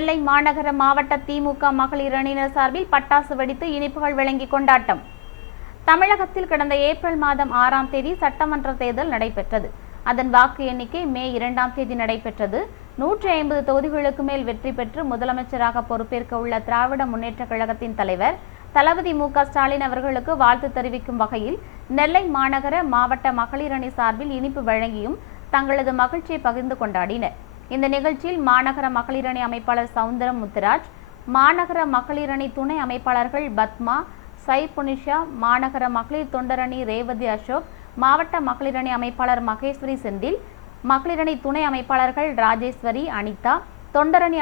நெல்லை மாநகர மாவட்ட திமுக மகளிர் அணியினர் சார்பில் பட்டாசு வெடித்து இனிப்புகள் வழங்கி கொண்டாட்டம். தமிழகத்தில் கடந்த ஏப்ரல் மாதம் 6ஆம் தேதி சட்டமன்ற தேர்தல் நடைபெற்றது. அதன் வாக்கு எண்ணிக்கை மே 2ஆம் தேதி நடைபெற்றது. 150 தொகுதிகளுக்கு மேல் வெற்றி பெற்று முதலமைச்சராக பொறுப்பேற்க உள்ள திராவிட முன்னேற்ற கழகத்தின் தலைவர் தளபதி மு.க.ஸ்டாலின் அவர்களுக்கு வாழ்த்து தெரிவிக்கும் வகையில் நெல்லை மாநகர மாவட்ட மகளிர் அணி சார்பில் இனிப்பு வழங்கியும் தங்களது மகிழ்ச்சியை பகிர்ந்து கொண்டாடினர். இந்த நிகழ்ச்சியில் மாநகர மகளிர் அணி அமைப்பாளர் சவுந்தரம் முத்துராஜ், மாநகர மகளிர் அணி துணை அமைப்பாளர்கள் பத்மா, சைபுனிஷா, மாநகர மகளிர் தொண்டரணி ரேவதி அசோக், மாவட்ட மகளிர் அணி அமைப்பாளர் மகேஸ்வரி செந்தில், மகளிர் அணி துணை அமைப்பாளர்கள் ராஜேஸ்வரி, அனிதா, தொண்டரணி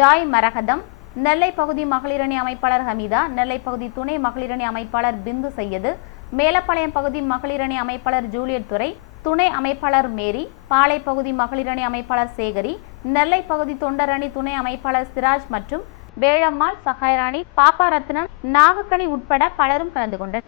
ஜாய் மரகதம், நெல்லை பகுதி மகளிர் அணி அமைப்பாளர் ஹமீதா, நெல்லை பகுதி துணை மகளிர் அணி அமைப்பாளர் பிந்து சையது, மேலப்பாளையம் பகுதி மகளிர் அணி அமைப்பாளர் ஜூலியட் துரை, துணை அமைப்பாளர் மேரி, பாளை பகுதி மகளிர் அணி அமைப்பாளர் சேகரி, நெல்லை பகுதி தொண்டரணி துணை அமைப்பாளர் சிராஜ் மற்றும் வேளம்மாள், சகாயராணி, பாப்பாரத்னம், நாகக்கனி உட்பட பலரும் கலந்து கொண்டனர்.